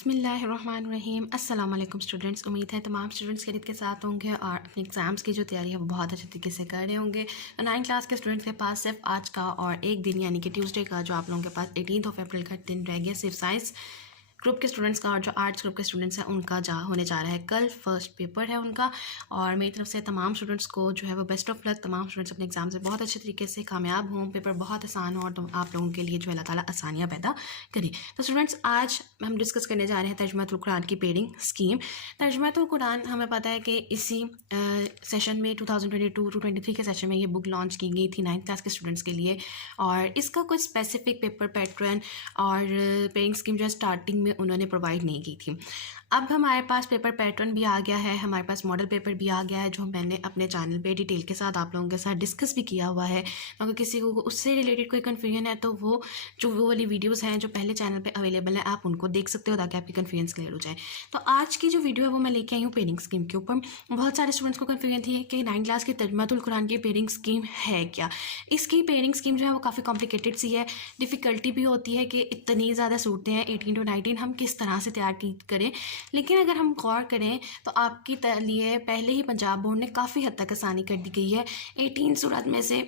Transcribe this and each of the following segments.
बिस्मिल्लाहिर्रहमानिर्रहीम। अस्सलाम वालेकुम स्टूडेंट्स। उम्मीद है तमाम स्टूडेंट्स खरीद के साथ होंगे और अपने एग्ज़ाम्स की जो तैयारी है वो बहुत अच्छे तरीके से कर रहे होंगे। तो 9th क्लास के स्टूडेंट्स के पास सिर्फ आज का और एक दिन यानी कि ट्यूसडे का जो आप लोगों के पास 18 अप्रैल का दिन रह गया सिर्फ साइंस ग्रुप के स्टूडेंट्स का, और जो आर्ट्स ग्रुप के स्टूडेंट्स हैं उनका होने जा रहा है कल फर्स्ट पेपर है उनका। और मेरी तरफ से तमाम स्टूडेंट्स को जो है वो बेस्ट ऑफ लक। तमाम स्टूडेंट्स अपने एग्जाम से बहुत अच्छे तरीके से कामयाब हों, पेपर बहुत आसान हो और तो आप लोगों के लिए जो अल्लाह ताला आसानियाँ पैदा करें। तो स्टूडेंट्स आज हम डिस्कस करने जा रहे हैं तर्जुमातुल कुरान की पेडिंग स्कीम। तर्जुमातुल कुरान हमें पता है कि इसी सेशन में 2022-23 के सेशन में ये बुक लॉन्च की गई थी 9th क्लास के स्टूडेंट्स के लिए। और इसका कोई स्पेसिफिक पेपर पैटर्न और पेडिंग स्कीम जो है स्टार्टिंग में उन्होंने प्रोवाइड नहीं की थी। अब हमारे पास पेपर पैटर्न भी आ गया है, हमारे पास मॉडल पेपर भी आ गया है जो मैंने अपने चैनल पे डिटेल के साथ आप लोगों के साथ डिस्कस भी किया हुआ है। अगर किसी को उससे रिलेटेड कोई कन्फ्यूजन है तो वो वाली वीडियोस हैं जो पहले चैनल पे अवेलेबल है, आप उनको देख सकते हो ताकि आपकी कन्फ्यूजन क्लियर हो जाए। तो आज की जो वीडियो है वो मैं लेके आई हूँ पेडिंग स्कीम के ऊपर। बहुत सारे स्टूडेंट्स को कन्फ्यूजन थी कि 9th क्लास की तर्जुमातुल कुरान की पेडिंग स्कीम है क्या। इसकी पेडिंग स्कीम जो है वो काफ़ी कॉम्प्लिकेटेड सी है, डिफ़िकल्टी भी होती है कि इतनी ज़्यादा सूरतें हैं 18 to 19 हम किस तरह से तैयार करें। लेकिन अगर हम गौर करें तो आपकी लिए पहले ही पंजाब बोर्ड ने काफ़ी हद तक आसानी कर दी गई है। 18 सूरत में से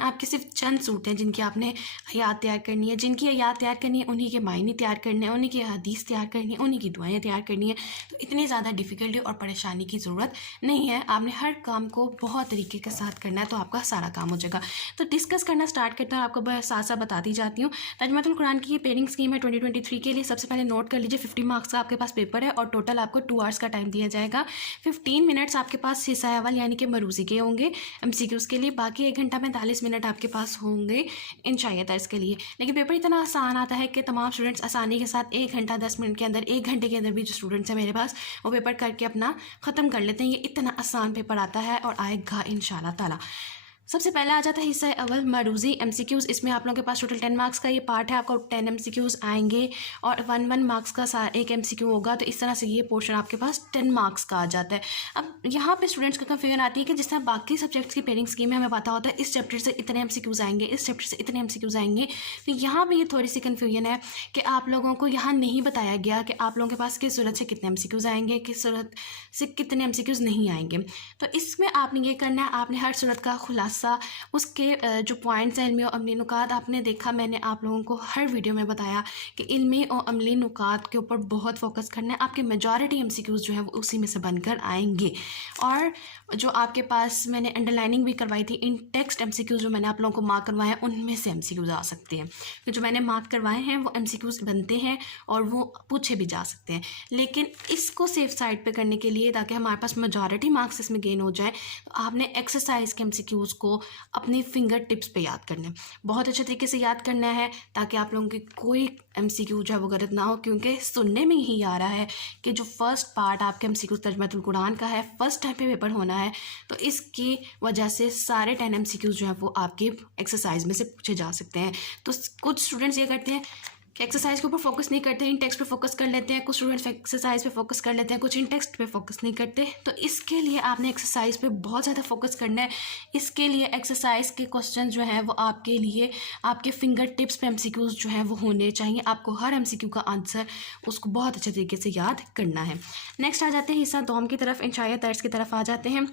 आपकी सिर्फ चंद सूरतें हैं जिनकी आपने हयात तैयार करनी है। जिनकी हयात तैयार करनी है उन्हीं के मायने तैयार करने हैं, उन्हीं की हदीस तैयार करनी है, उन्हीं की दुआएं तैयार करनी है। तो इतनी ज़्यादा डिफ़िकल्टी और परेशानी की ज़रूरत नहीं है। आपने हर काम को बहुत तरीके के साथ करना है तो आपका सारा काम हो जाएगा। तो डिस्कस करना स्टार्ट करता हूँ, आपको साथ साथ बताती जाती हूँ। तर्जुमातुल कुरान की ये पेडिंग स्कीम है 2023 के लिए। सबसे पहले नोट कर लीजिए 50 मार्क्स का आपके पास पेपर है और टोटल आपको 2 आवर्स का टाइम दिया जाएगा। 15 मिनट्स आपके पास हिस्सा अव्वल यानी कि मरूज़ी के होंगे MCQs के लिए, बाकी 1 घंटा 45 मिनट आपके पास होंगे इंशाअल्लाह दर्स के लिए। लेकिन पेपर इतना आसान आता है कि तमाम स्टूडेंट्स आसानी के साथ 1 घंटा 10 मिनट के अंदर, 1 घंटे के अंदर भी जो स्टूडेंट्स हैं मेरे पास वो पेपर करके अपना ख़त्म कर लेते हैं। ये इतना आसान पेपर आता है और आएगा इंशाअल्लाह ताला। सबसे पहले आ जाता है हिस्सा अव्वल मरूज़ी MCQs। इसमें आप लोगों के पास टोटल 10 मार्क्स का ये पार्ट है, आपको 10 MCQs आएंगे और 1 मार्क्स का एक MCQ होगा। तो इस तरह से ये पोर्शन आपके पास 10 मार्क्स का आ जाता है। अब यहाँ पे स्टूडेंट्स का कन्फ्यूजन आती है कि जिस तरह बाकी सब्जेक्ट्स की पेडिंग स्कीम में हमें पता होता है इस चैप्टर से इतने MCQs आएंगे, इस चैप्टर से इतने MCQs आएंगे। तो यहाँ पर ये थोड़ी सी कन्फ्यूजन है कि आप लोगों को यहाँ नहीं बताया गया कि आप लोगों के पास किस सूरत से कितने MCQs आएंगे, किस सूरत से कितने MCQs नहीं आएंगे। तो इसमें आपने ये करना है, आपने हर सूरत का खुलासा उसके जो पॉइंट्स हैं इल्मी और अमली नुकात आपने देखा। मैंने आप लोगों को हर वीडियो में बताया कि इल्मी और अमली नुकात के ऊपर बहुत फोकस करना है। आपके मेजॉरिटी MCQs जो है वो उसी में से बनकर आएंगे। और जो आपके पास मैंने अंडरलाइनिंग भी करवाई थी, इन टेक्स्ट MCQs जो मैंने आप लोगों को मार्क करवाए हैं उनमें से MCQs आ सकते हैं। तो जो मैंने मार्क करवाए हैं वो MCQs बनते हैं और वो पूछे भी जा सकते हैं। लेकिन इसको सेफ साइड पे करने के लिए, ताकि हमारे पास मेजॉरिटी मार्क्स इसमें गेन हो जाए, तो आपने एक्सरसाइज के MCQs को अपने फिंगर टिप्स पे याद करना है, बहुत अच्छे तरीके से याद करना है ताकि आप लोगों की कोई MCQ जो है वो गलत ना हो। क्योंकि सुनने में यही आ रहा है कि जो फर्स्ट पार्ट आपके MCQ तर्जुमातुल कुरान का है फर्स्ट टाइम पे पेपर होना है, तो इसकी वजह से सारे 10 MCQs जो है वो आपके एक्सरसाइज में से पूछे जा सकते हैं। तो कुछ स्टूडेंट्स ये करते हैं कि एक्सरसाइज के ऊपर फोकस नहीं करते, इन टेक्स्ट पे फोकस कर लेते हैं। कुछ स्टूडेंट्स एक्सरसाइज पे फोकस कर लेते हैं, कुछ इन टेक्स्ट पे फोकस नहीं करते। तो इसके लिए आपने एक्सरसाइज पे बहुत ज़्यादा फोकस करना है। इसके लिए एक्सरसाइज के क्वेश्चन जो है वो आपके लिए आपके फिंगर टिप्स पे MCQs जो है वो होने चाहिए। आपको हर MCQ का आंसर उसको बहुत अच्छे तरीके से याद करना है। नेक्स्ट आ जाते हैं हिस्सा दोम की तरफ, इंशाअल्लाह दर्स की तरफ आ जाते हैं।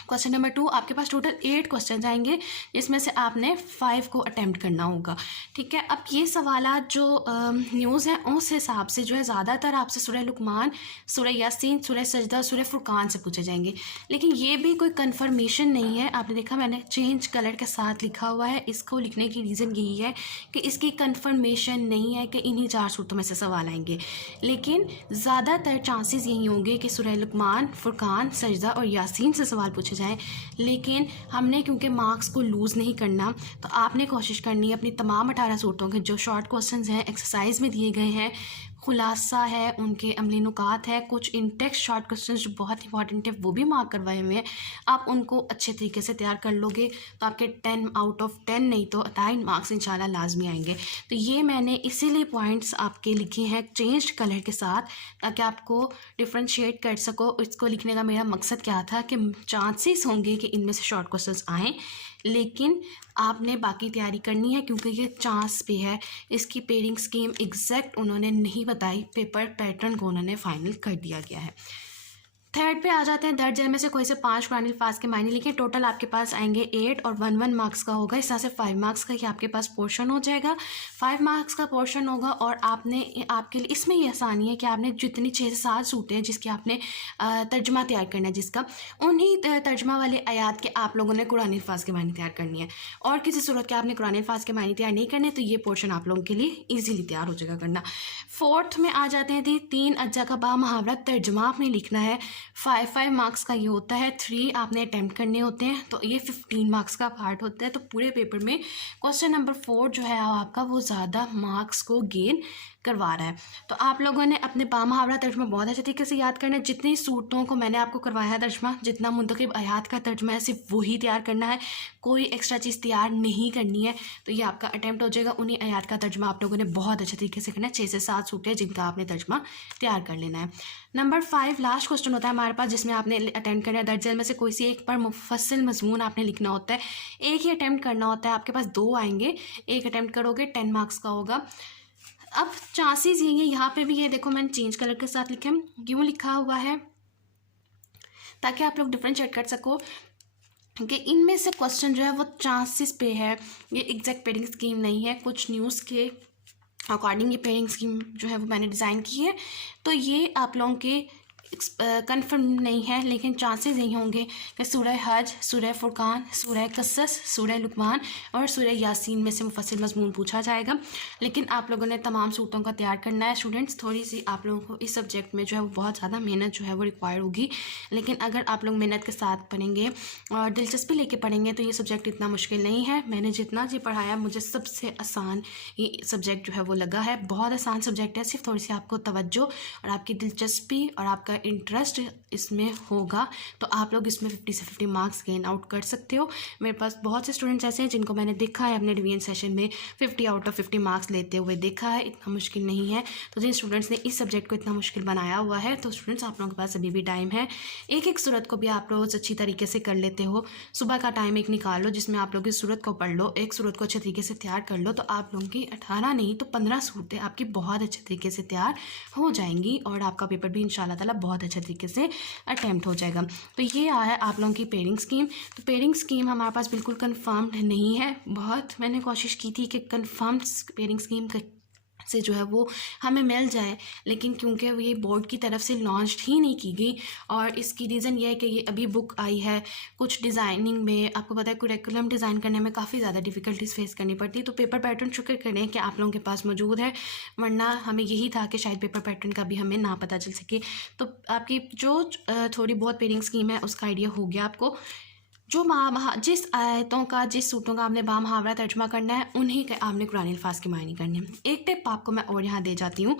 क्वेश्चन नंबर 2 आपके पास टोटल 8 क्वेश्चन आएंगे जिसमें से आपने 5 को अटैम्प्ट करना होगा। ठीक है, अब ये सवालात जो न्यूज़ हैं उस हिसाब से जो है ज़्यादातर आपसे सूरह लुकमान, सूरह यासीन, सूरह सजदा, सूरह फुरकान से पूछे जाएंगे। लेकिन ये भी कोई कंफर्मेशन नहीं है। आपने देखा मैंने चेंज कलर के साथ लिखा हुआ है, इसको लिखने की रीज़न यही है कि इसकी कंफर्मेशन नहीं है कि इन्हीं 4 सूरतों में से सवाल आएंगे। लेकिन ज़्यादातर चांसेस यही होंगे कि सूरह लुकमान, फुरकान, सजदा और यासीन से सवाल पूछे जाएं। लेकिन हमने क्योंकि मार्क्स को लूज़ नहीं करना, तो आपने कोशिश करनी है अपनी तमाम 18 सूरतों के जो शॉर्ट क्वेश्चंस हैं एक्सरसाइज में दिए गए हैं, खुलासा है, उनके अमली नुकात है, कुछ इन टेक्स्ट शॉर्ट क्वेश्चंस जो बहुत इंपॉर्टेंट है वो भी मार्क करवाए हुए हैं। आप उनको अच्छे तरीके से तैयार कर लोगे तो आपके 10 आउट ऑफ 10 नहीं तो 9 मार्क्स इंशाल्लाह लाजमी आएंगे। तो ये मैंने इसीलिए पॉइंट्स आपके लिखे हैं चेंज्ड कलर के साथ, ताकि आपको डिफ्रेंशिएट कर सको। इसको लिखने का मेरा मकसद क्या था कि चांसेस होंगे कि इनमें से शॉर्ट क्वेश्चंस आएँ, लेकिन आपने बाकी तैयारी करनी है क्योंकि ये चांस पे है। इसकी पेयरिंग स्कीम एग्जैक्ट उन्होंने नहीं बताई, पेपर पैटर्न को उन्होंने फाइनल कर दिया गया है। थर्ड पे आ जाते हैं, दर्ज जेल में से कोई से 5 कुरान अल्फाज के मायने लिखें। टोटल आपके पास आएंगे 8 और 1 मार्क्स का होगा। इस तरह से 5 मार्क्स का ही आपके पास पोर्शन हो जाएगा। 5 मार्क्स का पोर्शन होगा और आपने आपके लिए इसमें ये आसानी है कि आपने जितनी 6 से 7 सूटें हैं जिसके आपने तर्जमा तैयार करना है, जिसका उन्हीं तर्जमा वाले आयात के आप लोगों ने कुरान अल्फाज के मायने तैयार करनी है। और किसी सूरत के आपने कुरान अल्फाज के मायने तैयार नहीं करने तो ये पोर्शन आप लोगों के लिए ईजिली तैयार हो जाएगा करना। फोर्थ में आ जाते हैं 3 अज्जा का बा मुहावरा तर्जमा आपने लिखना है। 5 मार्क्स का ये होता है, 3 आपने अटैम्प्ट करने होते हैं तो ये 15 मार्क्स का पार्ट होता है। तो पूरे पेपर में क्वेश्चन नंबर 4 जो है आपका वो ज़्यादा मार्क्स को गेन करवा रहा है। तो आप लोगों ने अपने बा मुहावरा तर्जमा बहुत अच्छे तरीके से याद करना है। जितनी सूरतों को मैंने आपको करवाया है तर्जमा, जितना मुंतखब आयात का तर्जमा है सिर्फ वही तैयार करना है, कोई एक्स्ट्रा चीज़ तैयार नहीं करनी है। तो ये आपका अटैम्प्ट हो जाएगा। उन्हीं आयात का तर्जमा आप लोगों ने बहुत अच्छे तरीके से करना है। 6 से 7 सूटें जिनका आपने तर्जमा तैयार कर लेना है। नंबर 5 लास्ट क्वेश्चन होता है हमारे पास, जिसमें आपने अटेम्प्ट करना है दर्ज झेल में से कोई सी एक पर मुफस्सिल मजमून आपने लिखना होता है। एक ही अटैम्प्ट करना होता है, आपके पास 2 आएंगे, एक अटैम्प्ट करोगे 10 मार्क्स का होगा। अब चांसेस ये यहाँ पे भी ये देखो मैंने चेंज कलर के साथ लिखे, क्यों लिखा हुआ है ताकि आप लोग डिफरेंशिएट कर सको कि इनमें से क्वेश्चन जो है वो चांसेस पे है, ये एग्जैक्ट पेयरिंग स्कीम नहीं है। कुछ न्यूज़ के अकॉर्डिंग ये पेयरिंग स्कीम जो है वो मैंने डिज़ाइन की है, तो ये आप लोगों के कंफर्म नहीं है, लेकिन चांसेस यही होंगे कि सूरह हज, सूरह फुरकान, सूरह कसस, सूरह लुकमान और सूरह यासीन में से मुफस्सिल मजमून पूछा जाएगा। लेकिन आप लोगों ने तमाम सूरतों का तैयार करना है। स्टूडेंट्स थोड़ी सी आप लोगों को इस सब्जेक्ट में जो है वो बहुत ज़्यादा मेहनत जो है वो रिक्वायर होगी, लेकिन अगर आप लोग मेहनत के साथ पढ़ेंगे और दिलचस्पी लेके पढ़ेंगे तो ये सब्जेक्ट इतना मुश्किल नहीं है। मैंने जितना जी पढ़ाया मुझे सबसे आसान ये सब्जेक्ट जो है वो लगा है। बहुत आसान सब्जेक्ट है, सिर्फ थोड़ी सी आपको तवज्जो और आपकी दिलचस्पी और आपका इंटरेस्ट इसमें होगा तो आप लोग इसमें 50 से 50 मार्क्स गेन आउट कर सकते हो। मेरे पास बहुत से स्टूडेंट्स ऐसे हैं जिनको मैंने देखा है अपने रिवीजन सेशन में 50 आउट ऑफ 50 मार्क्स लेते हुए देखा है। इतना मुश्किल नहीं है। तो जिन स्टूडेंट्स ने इस सब्जेक्ट को इतना मुश्किल बनाया हुआ है तो स्टूडेंट्स आप लोगों के पास अभी भी टाइम है। एक एक सूरत को भी आप रोज़ अच्छी तरीके से कर लेते हो। सुबह का टाइम एक निकाल लो जिसमें आप लोग इस सूरत को पढ़ लो, एक सूरत को अच्छे तरीके से तैयार कर लो, तो आप लोगों की 18 नहीं तो 15 सूरतें आपकी बहुत अच्छे तरीके से तैयार हो जाएंगी और आपका पेपर भी इंशाल्लाह ताला बहुत अच्छे तरीके से अटैम्प्ट हो जाएगा। तो ये आया आप लोगों की पेयरिंग स्कीम। तो पेयरिंग स्कीम हमारे पास बिल्कुल कंफर्म्ड नहीं है। बहुत मैंने कोशिश की थी कि कंफर्म्ड पेयरिंग स्कीम से जो है वो हमें मिल जाए, लेकिन क्योंकि ये बोर्ड की तरफ से लॉन्च ही नहीं की गई और इसकी रीज़न ये है कि ये अभी बुक आई है। कुछ डिज़ाइनिंग में आपको पता है कुरिकुलम डिज़ाइन करने में काफ़ी ज़्यादा डिफ़िकल्टीज फेस करनी पड़ती है। तो पेपर पैटर्न शुक्र करें कि आप लोगों के पास मौजूद है, वरना हमें यही था कि शायद पेपर पैटर्न का भी हमें ना पता चल सके। तो आपकी जो थोड़ी बहुत पेयरिंग स्कीम है उसका आइडिया हो गया आपको। जो जिस आयतों का जिस सूटों का आपने बामुहावरा तर्जमा करना है उन्हीं के आपने कुरान अल्फाज के मायने करने हैं। एक टिप आपको मैं और यहाँ दे जाती हूँ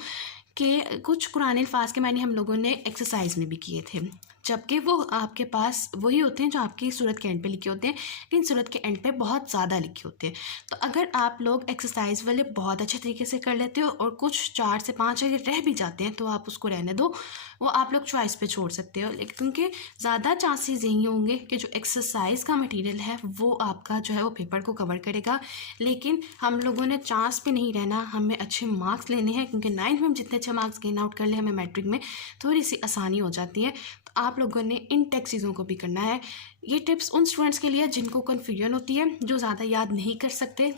कि कुछ कुरान अल्फाज के मायने हम लोगों ने एक्सरसाइज में भी किए थे, जबकि वो आपके पास वही होते हैं जो आपकी सूरत के एंड पे लिखे होते हैं, लेकिन सूरत के एंड पे बहुत ज़्यादा लिखे होते हैं। तो अगर आप लोग एक्सरसाइज वाले बहुत अच्छे तरीके से कर लेते हो और कुछ 4 से 5 अगर रह भी जाते हैं तो आप उसको रहने दो, वो आप लोग चॉइस पे छोड़ सकते हो। लेकिन क्योंकि ज़्यादा चांसेस यही होंगे कि जो एक्सरसाइज का मटेरियल है वो आपका जो है वो पेपर को कवर करेगा। लेकिन हम लोगों ने चांस पे नहीं रहना, हमें अच्छे मार्क्स लेने हैं, क्योंकि 9th में हम जितने अच्छे मार्क्स गेन आउट कर ले हमें मैट्रिक में थोड़ी सी आसानी हो जाती है। तो आप लोगों ने इन टेक चीज़ों को भी करना है। ये टिप्स उन स्टूडेंट्स के लिए जिनको कन्फ्यूजन होती है, जो ज़्यादा याद नहीं कर सकते,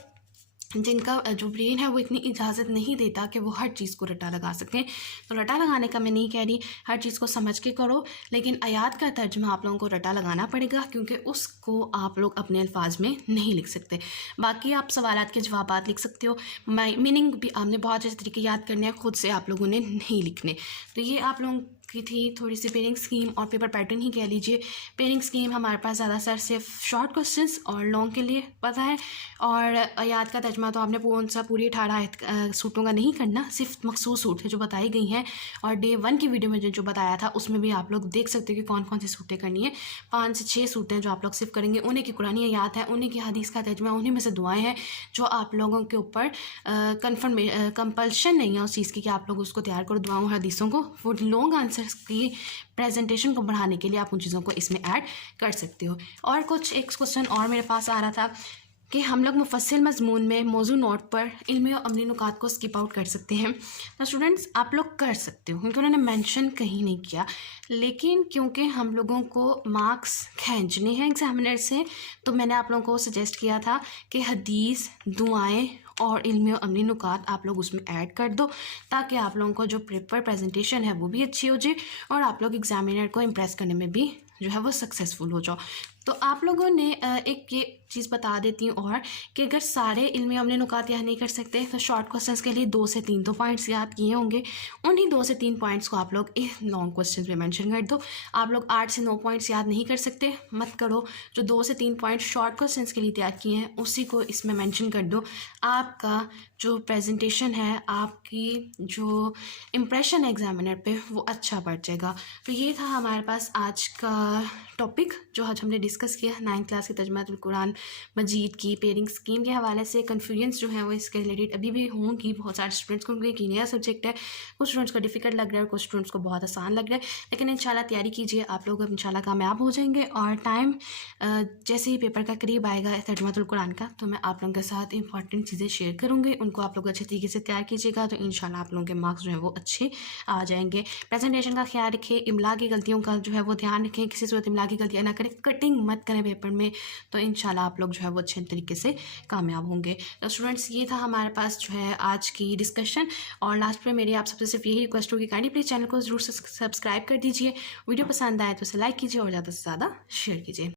जिनका जो ब्रेन है वो इतनी इजाज़त नहीं देता कि वो हर चीज़ को रटा लगा सकें। तो रटा लगाने का मैं नहीं कह रही, हर चीज़ को समझ के करो, लेकिन आयात का तर्जमा आप लोगों को रटा लगाना पड़ेगा क्योंकि उसको आप लोग अपने अल्फाज में नहीं लिख सकते। बाकी आप सवालात के जवाबात लिख सकते हो, मीनिंग भी आपने बहुत अच्छे तरीके याद करने हैं, खुद से आप लोगों ने नहीं लिखने। तो ये आप लोगों की थी थोड़ी सी पेयरिंग स्कीम और पेपर पैटर्न ही कह लीजिए। पेयरिंग स्कीम हमारे पास ज़्यादातर सिर्फ शॉर्ट क्वेश्चंस और लॉन्ग के लिए पता है, और आयात का तर्जमा तो आपने पूरी 18 सूटों का नहीं करना, सिर्फ मखसूस सूट है जो बताई गई हैं। और डे 1 की वीडियो में जो बताया था उसमें भी आप लोग देख सकते हो कि कौन कौन सी सूटें करनी है। 5 से 6 सूटें जो आप लोग सिर्फ करेंगे, उन्हीं की कुरानी आयात है, उन्हीं की हदीस का तर्जमा, उन्हीं में से दुआएँ हैं जो आप लोगों के ऊपर कंपल्शन नहीं है उस चीज़ की कि आप लोग उसको तैयार करो दुआओं हदीसों को। वो लॉन्ग आंसर आंसर्स की प्रेजेंटेशन को बढ़ाने के लिए आप उन चीज़ों को इसमें ऐड कर सकते हो। और कुछ एक क्वेश्चन और मेरे पास आ रहा था कि हम लोग मुफस्सिल मज़मून में मौजू नोट पर इल्मी और अमली नुकात को स्किप आउट कर सकते हैं। तो स्टूडेंट्स आप लोग कर सकते हो क्योंकि उन्होंने मेंशन कहीं नहीं किया, लेकिन क्योंकि हम लोगों को मार्क्स खींचने हैं एग्जामिनर से, तो मैंने आप लोगों को सजेस्ट किया था कि हदीस, दुआएं और इल्मी और अमली नुकात आप लोग उसमें ऐड कर दो, ताकि आप लोगों को जो पेपर प्रेजेंटेशन है वो भी अच्छी हो जाए और आप लोग एग्जामिनर को इम्प्रेस करने में भी जो है वो सक्सेसफुल हो जाओ। तो आप लोगों ने एक ये चीज़ बता देती हूँ और कि अगर सारे इल्मी अमली नुकात याद नहीं कर सकते तो शॉर्ट क्वेश्चंस के लिए 2 से 3 तो पॉइंट्स याद किए होंगे, उन्हीं 2 से 3 पॉइंट्स को आप लोग इस लॉन्ग क्वेश्चन में मेंशन कर दो। आप लोग 8 से 9 पॉइंट्स याद नहीं कर सकते, मत करो, जो 2 से 3 पॉइंट शॉर्ट क्वेश्चंस के लिए तैयार किए हैं उसी को इसमें मेंशन कर दो। आपका जो प्रेजेंटेशन है, आपकी जो इम्प्रेशन है एग्जामिनर पे, वो अच्छा बढ़ जाएगा। तो ये था हमारे पास आज का टॉपिक जो आज हमने डिस्कस किया 9th क्लास की तर्जुमातुल कुरान मजीद की पेयरिंग स्कीम के हवाले से। कन्फ्यूजन्स जो है वो इसके रिलेटेड अभी भी होंगी बहुत सारे स्टूडेंट्स को, क्योंकि नया सब्जेक्ट है, कुछ स्टूडेंट्स को डिफिकल्ट लग रहा है और कुछ स्टूडेंट्स को बहुत आसान लग रहा है, लेकिन इंशाल्लाह तैयारी कीजिए, आप लोग इंशाल्लाह कामयाब हो जाएंगे। और टाइम जैसे ही पेपर का करीब आएगा तर्जुमातुल कुरान का, तो मैं आप लोगों के साथ इंपॉर्टेंट चीज़ें शेयर करूँगी, उनको आप लोग अच्छे तरीके से तैयार कीजिएगा, तो इंशाल्लाह आप लोगों के मार्क्स जो है वो अच्छे आ जाएंगे। प्रेजेंटेशन का ख्याल रखें, इमला की गलतियों का जो है वो ध्यान रखें, किसी सूरत इमला की गलतियाँ ना करें, कटिंग मत करें पेपर में, तो इंशाल्लाह आप लोग जो है वो अच्छे तरीके से कामयाब होंगे। तो स्टूडेंट्स ये था हमारे पास जो है आज की डिस्कशन, और लास्ट में मेरी आप सबसे सिर्फ यही रिक्वेस्ट होगी, काइंडली प्लीज़ चैनल को ज़रूर सब्सक्राइब कर दीजिए, वीडियो पसंद आए तो उसे लाइक कीजिए और ज़्यादा से ज़्यादा शेयर कीजिए।